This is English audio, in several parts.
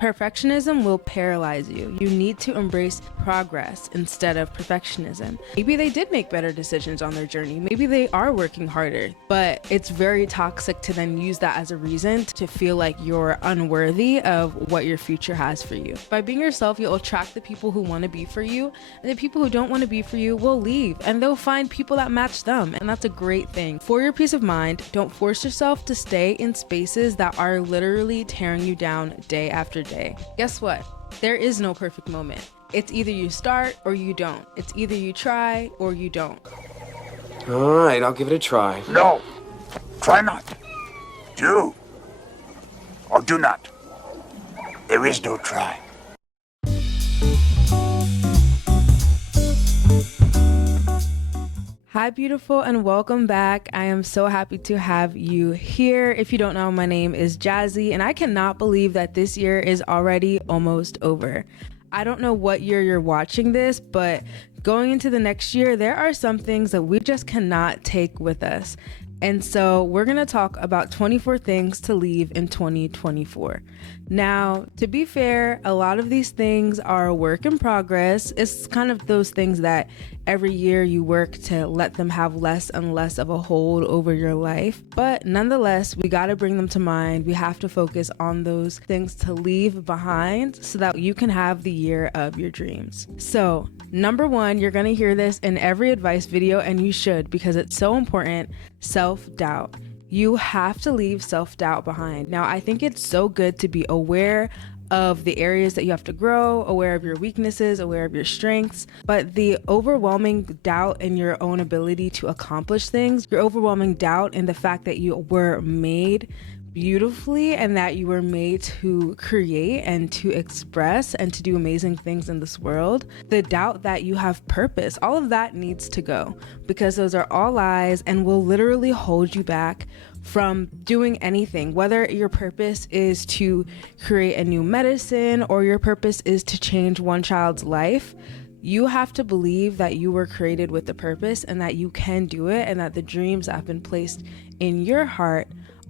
Perfectionism will paralyze you. You need to embrace progress instead of perfectionism. Maybe they did make better decisions on their journey. Maybe they are working harder, but it's very toxic to then use that as a reason to feel like you're unworthy of what your future has for you. By being yourself, you'll attract the people who want to be for you, and the people who don't want to be for you will leave, and they'll find people that match them, and that's a great thing. For your peace of mind, don't force yourself to stay in spaces that are literally tearing you down day after day. Guess what? There is no perfect moment. It's either you start or you don't. It's either you try or you don't. All right, I'll give it a try. No, try not. Do or do not. There is no try. Hi beautiful, and welcome back. I am so happy to have you here. If you don't know, my name is Jaazy, and I cannot believe that this year is already almost over. I don't know what year you're watching this, but going into the next year, there are some things that we just cannot take with us. And so we're going to talk about 24 things to leave in 2024. Now, to be fair, a lot of these things are a work in progress. It's kind of those things that every year you work to let them have less and less of a hold over your life. But nonetheless, we got to bring them to mind. We have to focus on those things to leave behind so that you can have the year of your dreams. So, number one, you're going to hear this in every advice video, and you should, because it's so important. Self-doubt. You have to leave self-doubt behind. Now, I think it's so good to be aware of the areas that you have to grow, aware of your weaknesses, aware of your strengths, but the overwhelming doubt in your own ability to accomplish things, your overwhelming doubt in the fact that you were made beautifully and that you were made to create and to express and to do amazing things in this world, the doubt that you have purpose, all of that needs to go, because those are all lies and will literally hold you back from doing anything. Whether your purpose is to create a new medicine or your purpose is to change one child's life, you have to believe that you were created with a purpose and that you can do it, and that the dreams that have been placed in your heart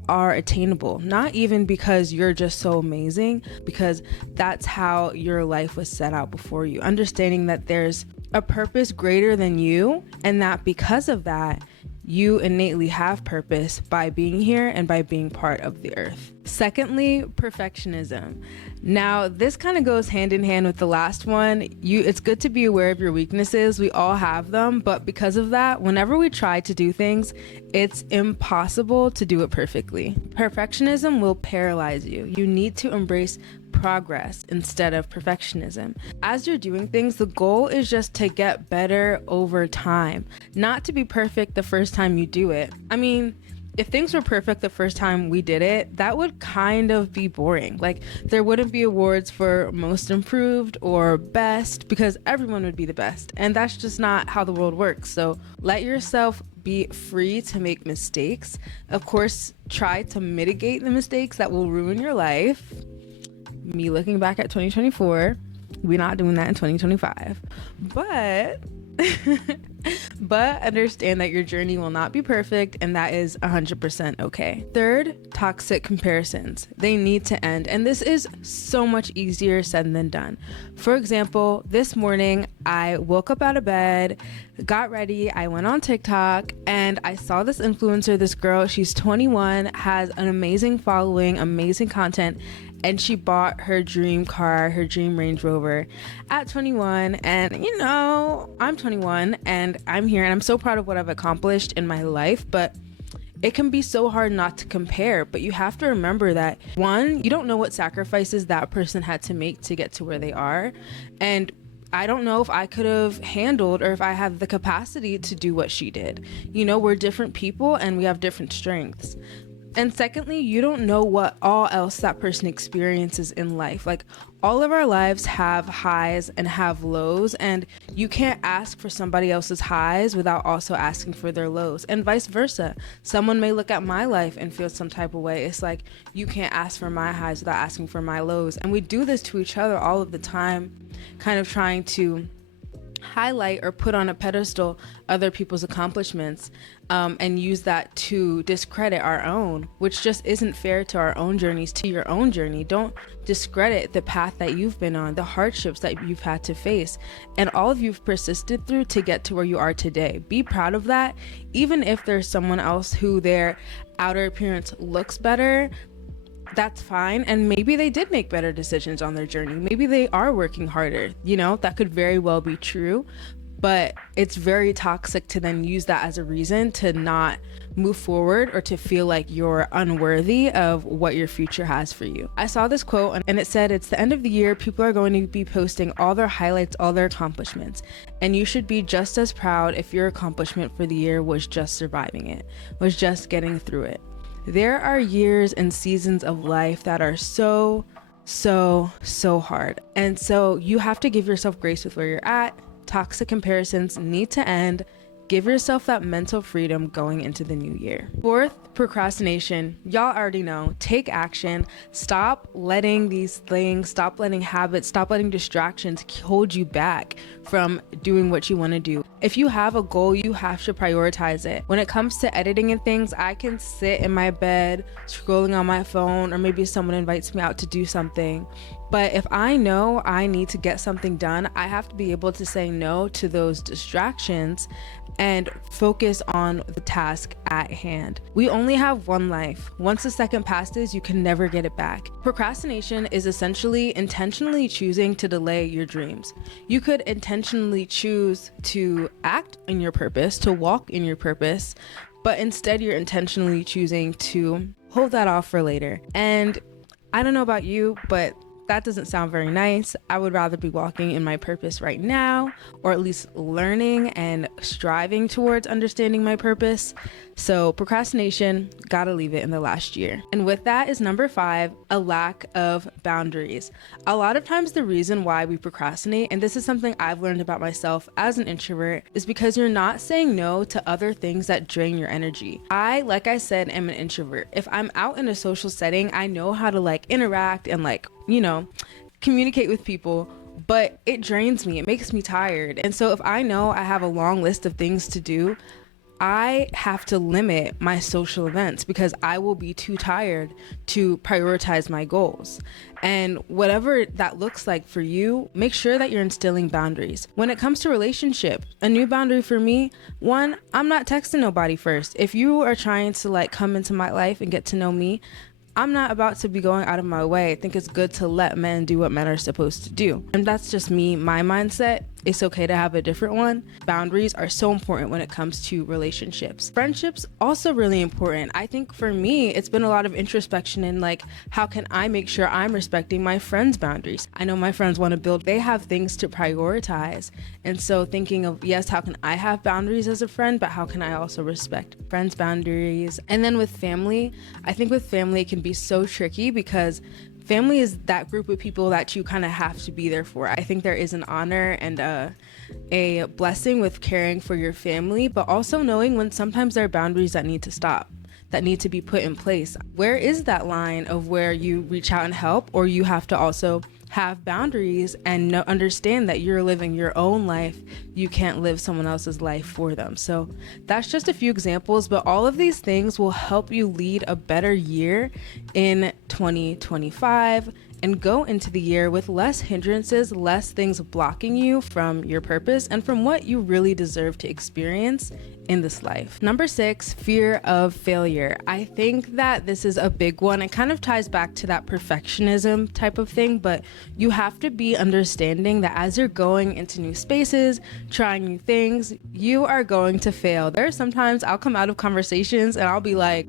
are attainable. Not even because you're just so amazing, because that's how your life was set out before you. Understanding that there's a purpose greater than you, and that because of that, you innately have purpose by being here and by being part of the earth. Secondly, perfectionism. Now, this kind of goes hand in hand with the last one. It's good to be aware of your weaknesses. We all have them, but because of that, whenever we try to do things, it's impossible to do it perfectly. Perfectionism will paralyze you. You need to embrace progress instead of perfectionism. As you're doing things, the goal is just to get better over time, not to be perfect the first time you do it. I mean, if things were perfect the first time we did it, that would kind of be boring. Like, there wouldn't be awards for most improved or best, because everyone would be the best. And that's just not how the world works. So let yourself be free to make mistakes. Of course, try to mitigate the mistakes that will ruin your life. Me looking back at 2024, we're not doing that in 2025. But understand that your journey will not be perfect, and that is 100% okay. Third, toxic comparisons. They need to end, and this is so much easier said than done. For example, this morning I woke up out of bed, got ready, I went on TikTok, and I saw this influencer, this girl. She's 21, has an amazing following, amazing content, and she bought her dream car, her dream Range Rover at 21. And you know, I'm 21 and I'm here, and I'm so proud of what I've accomplished in my life, but it can be so hard not to compare. But you have to remember that, one, you don't know what sacrifices that person had to make to get to where they are, and I don't know if I could have handled or if I have the capacity to do what she did. You know, we're different people and we have different strengths. And secondly, you don't know what all else that person experiences in life. Like, all of our lives have highs and have lows, and you can't ask for somebody else's highs without also asking for their lows, and vice versa. Someone may look at my life and feel some type of way. It's like, you can't ask for my highs without asking for my lows. And we do this to each other all of the time, kind of trying to highlight or put on a pedestal other people's accomplishments and use that to discredit our own, which just isn't fair to our own journeys, to your own journey. Don't discredit the path that you've been on, the hardships that you've had to face, and all of you've persisted through to get to where you are today. Be proud of that, even if there's someone else who their outer appearance looks better. That's fine, and maybe they did make better decisions on their journey. Maybe they are working harder, that could very well be true. But it's very toxic to then use that as a reason to not move forward or to feel like you're unworthy of what your future has for you. I saw this quote and it said, it's the end of the year, people are going to be posting all their highlights, all their accomplishments, and you should be just as proud if your accomplishment for the year was just surviving it, was just getting through it. There are years and seasons of life that are so hard. And so you have to give yourself grace with where you're at. Toxic comparisons need to end. Give yourself that mental freedom going into the new year. Fourth, procrastination. Y'all already know. Take action. Stop letting these things, stop letting habits, stop letting distractions hold you back from doing what you want to do. If you have a goal, you have to prioritize it. When it comes to editing and things, I can sit in my bed scrolling on my phone, or maybe someone invites me out to do something. But if I know I need to get something done, I have to be able to say no to those distractions and focus on the task at hand. We only have one life. Once a second passes, you can never get it back. Procrastination is essentially intentionally choosing to delay your dreams. You could intentionally choose to act in your purpose, to walk in your purpose, but instead you're intentionally choosing to hold that off for later. And I don't know about you, but that doesn't sound very nice. I would rather be walking in my purpose right now, or at least learning and striving towards understanding my purpose. So procrastination, gotta leave it in the last year. And with that is number 5, a lack of boundaries. A lot of times the reason why we procrastinate, and this is something I've learned about myself as an introvert, is because you're not saying no to other things that drain your energy. Like I said, am an introvert. If I'm out in a social setting, I know how to interact and communicate with people, but it drains me. It makes me tired. And so if I know I have a long list of things to do, I have to limit my social events because I will be too tired to prioritize my goals. And whatever that looks like for you, make sure that you're instilling boundaries. When it comes to relationship, a new boundary for me, 1, I'm not texting nobody first. If you are trying to come into my life and get to know me, I'm not about to be going out of my way. I think it's good to let men do what men are supposed to do. And that's just me, my mindset. It's okay to have a different one. Boundaries are so important when it comes to relationships. Friendships, also really important. I think for me, it's been a lot of introspection in how can I make sure I'm respecting my friends' boundaries? I know my friends want to build, they have things to prioritize. And so thinking of, yes, how can I have boundaries as a friend, but how can I also respect friends' boundaries? And then with family, I think with family, it can be so tricky because family is that group of people that you kind of have to be there for. I think there is an honor and a blessing with caring for your family, but also knowing when sometimes there are boundaries that need to stop, that need to be put in place. Where is that line of where you reach out and help, or you have to also have boundaries and understand that you're living your own life. You can't live someone else's life for them. So that's just a few examples, but all of these things will help you lead a better year in 2025 and go into the year with less hindrances, less things blocking you from your purpose and from what you really deserve to experience in this life. Number 6, fear of failure. I think that this is a big one. It kind of ties back to that perfectionism type of thing, but you have to be understanding that as you're going into new spaces, trying new things, you are going to fail. There are sometimes I'll come out of conversations and I'll be like,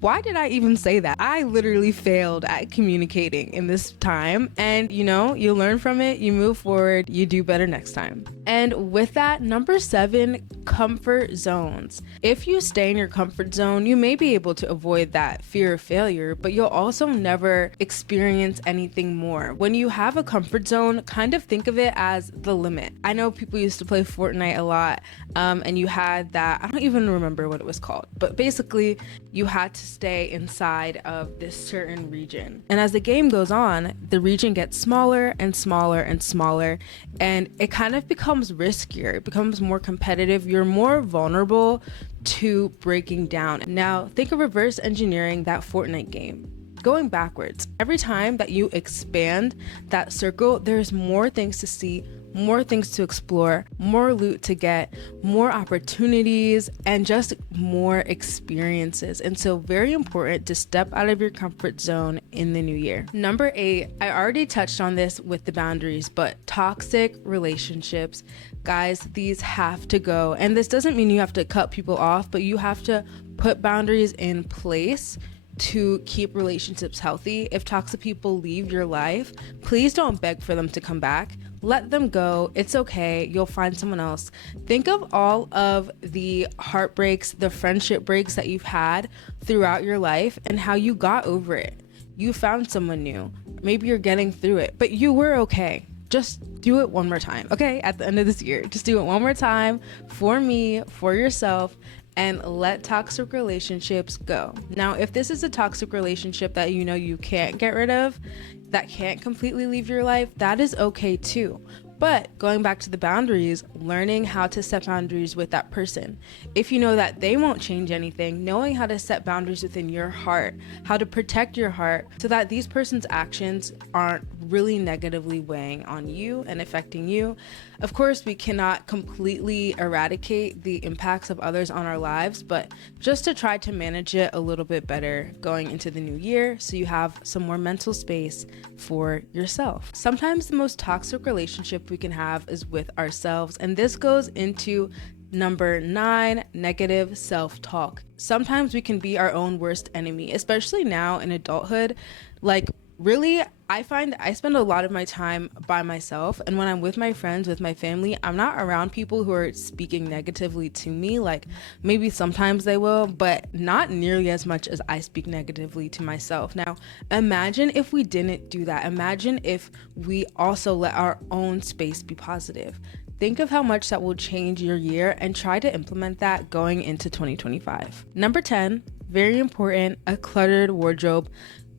why did I even say that? I literally failed at communicating in this time. And you learn from it, you move forward, you do better next time. And with that, number 7, comfort zones. If you stay in your comfort zone, you may be able to avoid that fear of failure, but you'll also never experience anything more. When you have a comfort zone, kind of think of it as the limit. I know people used to play Fortnite a lot, and you had that, I don't even remember what it was called, but basically you had to stay inside of this certain region. And as the game goes on, the region gets smaller and smaller and smaller, and it kind of becomes riskier. It becomes more competitive. You're more vulnerable to breaking down. Now, think of reverse engineering that Fortnite game. Going backwards, every time that you expand that circle, there's more things to see, more things to explore, more loot to get, more opportunities, and just more experiences. And so very important to step out of your comfort zone in the new year. Number 8, I already touched on this with the boundaries, but toxic relationships. Guys, these have to go. And this doesn't mean you have to cut people off, but you have to put boundaries in place to keep relationships healthy. If toxic people leave your life, please don't beg for them to come back. Let them go. It's okay. You'll find someone else. Think of all of the heartbreaks, the friendship breaks that you've had throughout your life and how you got over it. You found someone new. Maybe you're getting through it, but you were okay. Just do it one more time, okay? At the end of this year, just do it one more time for me, for yourself, and let toxic relationships go. Now, if this is a toxic relationship that you know you can't get rid of, that can't completely leave your life, that is okay too. But going back to the boundaries, learning how to set boundaries with that person. If you know that they won't change anything, knowing how to set boundaries within your heart, how to protect your heart so that these person's actions aren't really negatively weighing on you and affecting you. Of course, we cannot completely eradicate the impacts of others on our lives, but just to try to manage it a little bit better going into the new year so you have some more mental space for yourself. Sometimes the most toxic relationship we can have is with ourselves, and this goes into number 9, negative self-talk. Sometimes we can be our own worst enemy, especially now in adulthood. Like, really, I find I spend a lot of my time by myself, and when I'm with my friends, with my family, I'm not around people who are speaking negatively to me. Like, maybe sometimes they will, but not nearly as much as I speak negatively to myself. Now, imagine if we didn't do that. Imagine if we also let our own space be positive. Think of how much that will change your year and try to implement that going into 2025. Number 10, very important, a cluttered wardrobe.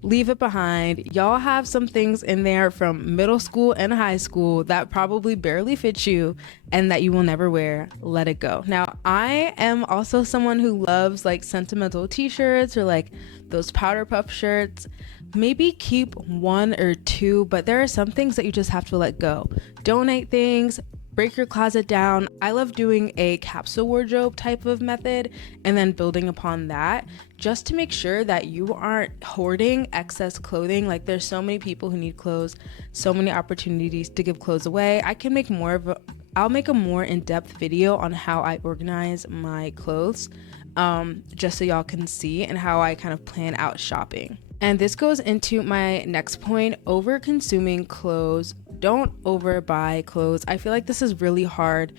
Leave it behind. Y'all have some things in there from middle school and high school that probably barely fit you and that you will never wear. Let it go. Now, I am also someone who loves like sentimental t-shirts or like those powder puff shirts. Maybe keep 1 or 2, but there are some things that you just have to let go. Donate things. Break your closet down. I love doing a capsule wardrobe type of method and then building upon that just to make sure that you aren't hoarding excess clothing. Like, there's so many people who need clothes, so many opportunities to give clothes away. I'll make a more in-depth video on how I organize my clothes, just so y'all can see, and how I kind of plan out shopping. And this goes into my next point, over consuming clothes. Don't overbuy clothes. I feel like this is really hard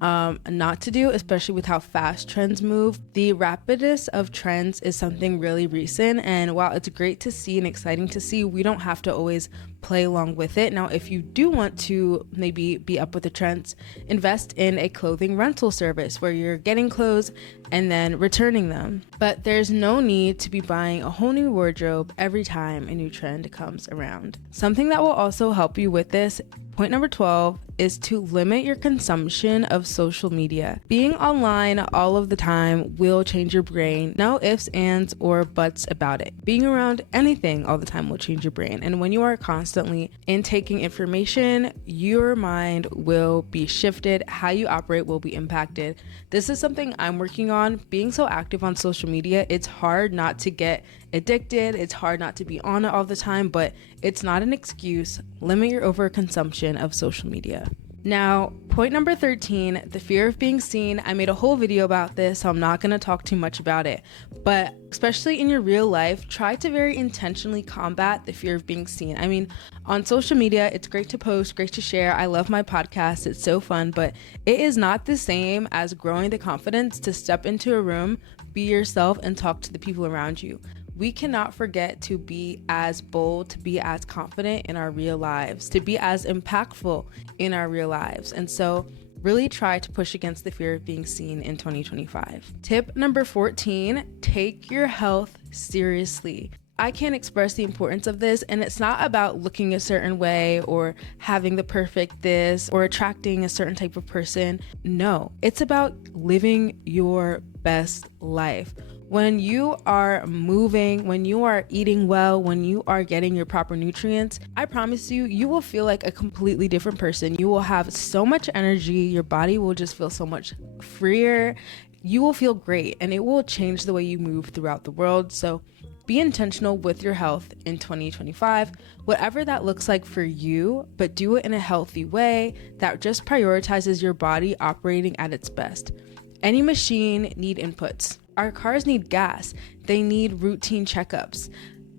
not to do, especially with how fast trends move. The rapidness of trends is something really recent, and while it's great to see and exciting to see, we don't have to always play along with it. Now, if you do want to maybe be up with the trends, invest in a clothing rental service where you're getting clothes and then returning them. But there's no need to be buying a whole new wardrobe every time a new trend comes around. Something that will also help you with this, point number 12, is to limit your consumption of social media. Being online all of the time will change your brain. No ifs, ands, or buts about it. Being around anything all the time will change your brain. And when you are constantly intaking information, your mind will be shifted. How you operate will be impacted. This is something I'm working on. Being so active on social media, it's hard not to get addicted. It's hard not to be on it all the time, but it's not an excuse. Limit your overconsumption of social media. Now, point number 13, the fear of being seen. I made a whole video about this, so I'm not going to talk too much about it. But especially in your real life, try to very intentionally combat the fear of being seen. I mean, on social media, it's great to post, great to share. I love my podcast. It's so fun, but it is not the same as growing the confidence to step into a room, be yourself, and talk to the people around you. We cannot forget to be as bold, to be as confident in our real lives, to be as impactful in our real lives. And so really try to push against the fear of being seen in 2025. Tip number 14, take your health seriously. I can't express the importance of this, and it's not about looking a certain way or having the perfect this or attracting a certain type of person. No, it's about living your best life. When you are moving, when you are eating well, when you are getting your proper nutrients, I promise you, you will feel like a completely different person. You will have so much energy. Your body will just feel so much freer. You will feel great, and it will change the way you move throughout the world. So be intentional with your health in 2025, whatever that looks like for you, but do it in a healthy way that just prioritizes your body operating at its best. Any machine need inputs. Our cars need gas. They need routine checkups.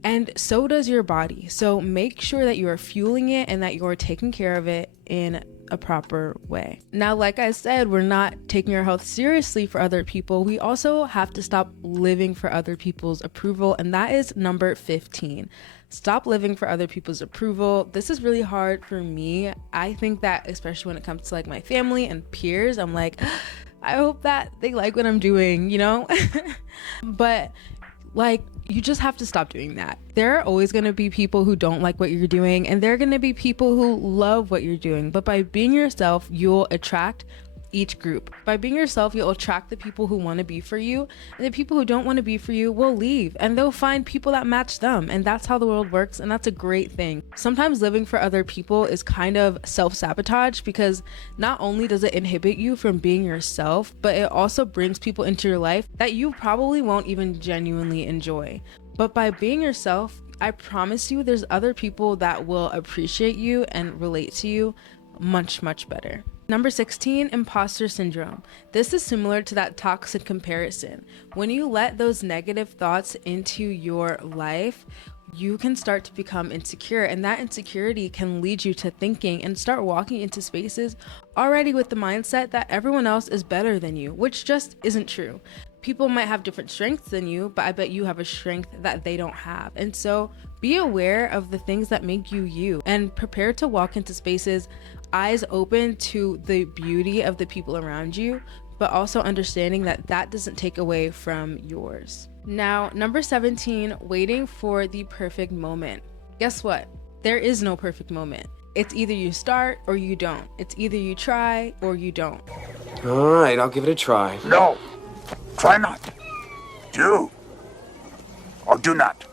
And so does your body. So make sure that you are fueling it and that you're taking care of it in a proper way. Now, like I said, we're not taking our health seriously for other people. We also have to stop living for other people's approval. And that is number 15. Stop living for other people's approval. This is really hard for me. I think that especially when it comes to like my family and peers, I'm like, I hope that they like what I'm doing, you know? But like, you just have to stop doing that. There are always going to be people who don't like what you're doing, and there are going to be people who love what you're doing. But by being yourself, you'll attract each group. By being yourself, you'll attract the people who want to be for you, and the people who don't want to be for you will leave, and they'll find people that match them. And that's how the world works, and that's a great thing. Sometimes living for other people is kind of self-sabotage, because not only does it inhibit you from being yourself, but it also brings people into your life that you probably won't even genuinely enjoy. But by being yourself, I promise you there's other people that will appreciate you and relate to you much, much better. Number 16, imposter syndrome. This is similar to that toxic comparison. When you let those negative thoughts into your life, you can start to become insecure, and that insecurity can lead you to thinking and start walking into spaces already with the mindset that everyone else is better than you, which just isn't true. People might have different strengths than you, but I bet you have a strength that they don't have. And so be aware of the things that make you you, and prepare to walk into spaces eyes open to the beauty of the people around you, but also understanding that that doesn't take away from yours. Now, number 17, waiting for the perfect moment. Guess what? There is no perfect moment. It's either you start or you don't. It's either you try or you don't. All right, I'll give it a try. No, try not. Do or do not.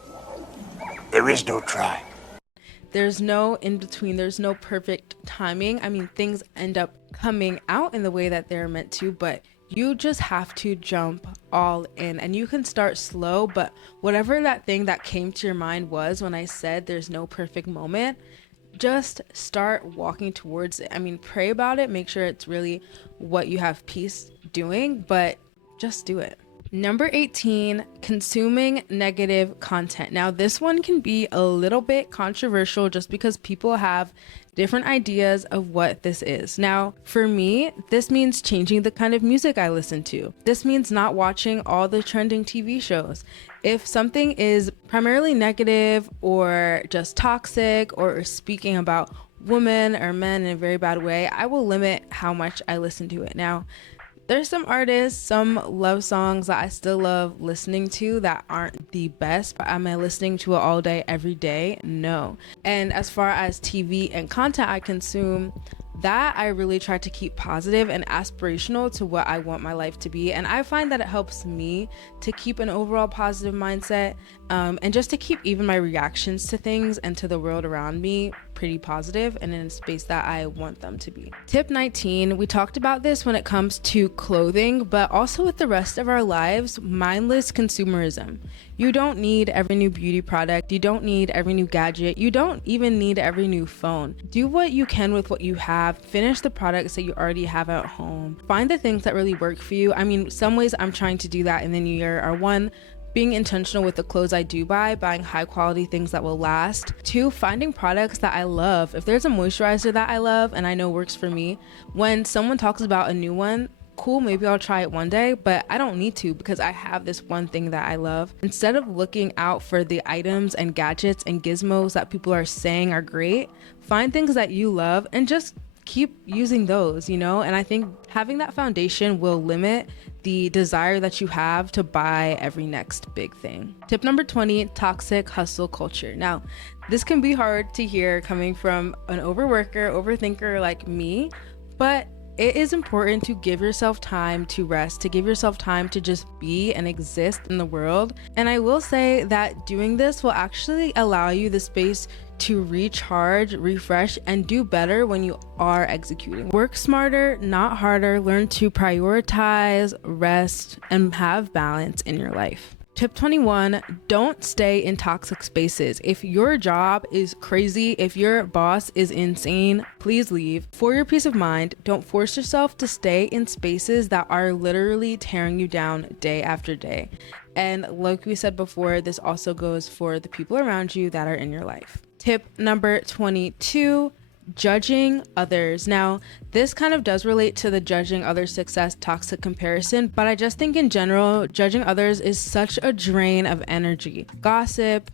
There is no try. There's no in between. There's no perfect timing. I mean, things end up coming out in the way that they're meant to, but you just have to jump all in, and you can start slow. But whatever that thing that came to your mind was when I said there's no perfect moment, just start walking towards it. I mean, pray about it. Make sure it's really what you have peace doing, but just do it. Number 18, consuming negative content. Now, this one can be a little bit controversial just because people have different ideas of what this is. Now, for me, this means changing the kind of music I listen to. This means not watching all the trending TV shows. If something is primarily negative or just toxic or speaking about women or men in a very bad way, I will limit how much I listen to it. Now, there's some artists, some love songs that I still love listening to that aren't the best, but am I listening to it all day, every day? No. And as far as TV and content I consume, that I really try to keep positive and aspirational to what I want my life to be. And I find that it helps me to keep an overall positive mindset, and just to keep even my reactions to things and to the world around me pretty positive and in a space that I want them to be. Tip 19, we talked about this when it comes to clothing, but also with the rest of our lives, mindless consumerism. You don't need every new beauty product. You don't need every new gadget. You don't even need every new phone. Do what you can with what you have. Finish the products that you already have at home. Find the things that really work for you. I mean, some ways I'm trying to do that in the new year are: 1, being intentional with the clothes I do buy, buying high quality things that will last. 2, finding products that I love. If there's a moisturizer that I love and I know works for me, when someone talks about a new one, cool, maybe I'll try it one day, but I don't need to because I have this one thing that I love. Instead of looking out for the items and gadgets and gizmos that people are saying are great, find things that you love and just keep using those, you know? And I think having that foundation will limit the desire that you have to buy every next big thing. Tip number 20, toxic hustle culture. Now, this can be hard to hear coming from an overworker, overthinker like me, but it is important to give yourself time to rest, to give yourself time to just be and exist in the world. And I will say that doing this will actually allow you the space to recharge, refresh, and do better when you are executing. Work smarter, not harder. Learn to prioritize, rest, and have balance in your life. Tip 21, don't stay in toxic spaces. If your job is crazy, if your boss is insane, please leave. For your peace of mind, don't force yourself to stay in spaces that are literally tearing you down day after day. And like we said before, this also goes for the people around you that are in your life. Tip number 22, judging others. Now, this kind of does relate to the judging others' success toxic comparison, but I just think in general, judging others is such a drain of energy. Gossip,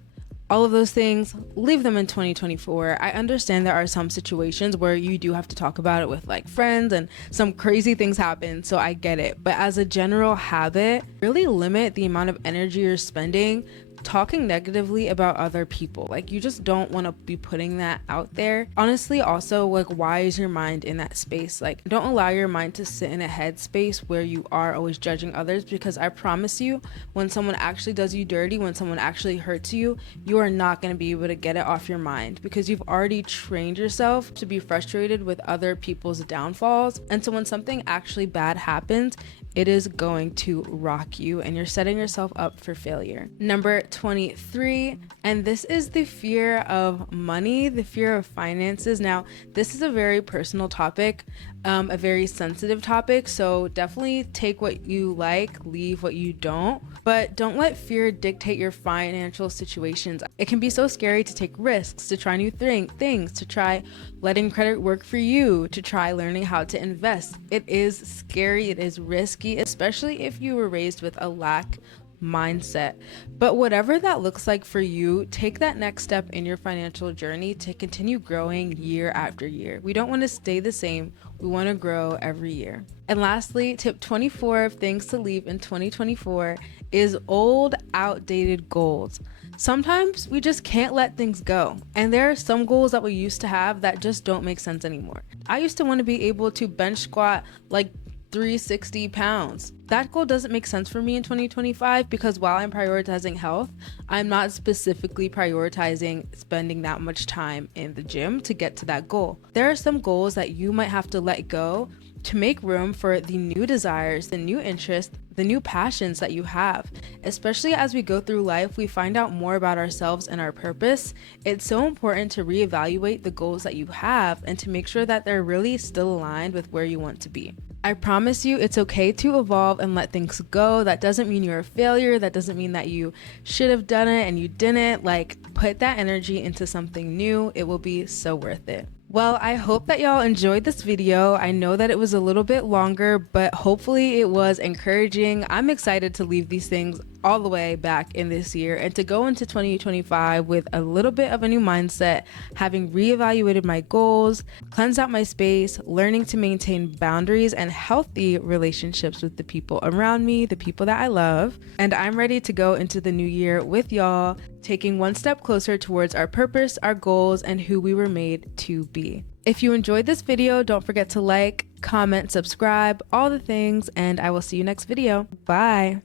all of those things, leave them in 2024. I understand there are some situations where you do have to talk about it with like friends and some crazy things happen, so I get it. But as a general habit, really limit the amount of energy you're spending talking negatively about other people. Like, you just don't want to be putting that out there. Honestly, also, like, why is your mind in that space? Like, don't allow your mind to sit in a headspace where you are always judging others, because I promise you, when someone actually does you dirty, when someone actually hurts you, you are not going to be able to get it off your mind, because you've already trained yourself to be frustrated with other people's downfalls. And so when something actually bad happens, it is going to rock you and you're setting yourself up for failure. Number 23, and this is the fear of money, the fear of finances. Now, this is a very personal topic, a very sensitive topic, so definitely take what you like, leave what you don't, but don't let fear dictate your financial situations. It can be so scary to take risks, to try new things, to try letting credit work for you, to try learning how to invest. It is scary, it is risky, especially if you were raised with a lack mindset. But whatever that looks like for you, take that next step in your financial journey to continue growing year after year. We don't want to stay the same, we want to grow every year. And lastly, tip 24 of things to leave in 2024 is old, outdated goals. Sometimes we just can't let things go. And there are some goals that we used to have that just don't make sense anymore. I used to want to be able to bench squat like 360 pounds. That goal doesn't make sense for me in 2025 because while I'm prioritizing health, I'm not specifically prioritizing spending that much time in the gym to get to that goal. There are some goals that you might have to let go to make room for the new desires, the new interests, the new passions that you have. Especially as we go through life, we find out more about ourselves and our purpose. It's so important to reevaluate the goals that you have and to make sure that they're really still aligned with where you want to be. I promise you it's okay to evolve and let things go. That doesn't mean you're a failure. That doesn't mean that you should have done it and you didn't. Like, put that energy into something new. It will be so worth it. Well, I hope that y'all enjoyed this video. I know that it was a little bit longer, but hopefully it was encouraging. I'm excited to leave these things all the way back in this year and to go into 2025 with a little bit of a new mindset, having reevaluated my goals, cleansed out my space, learning to maintain boundaries and healthy relationships with the people around me, the people that I love. And I'm ready to go into the new year with y'all, taking one step closer towards our purpose, our goals, and who we were made to be. If you enjoyed this video, don't forget to like, comment, subscribe, all the things, and I will see you next video. Bye.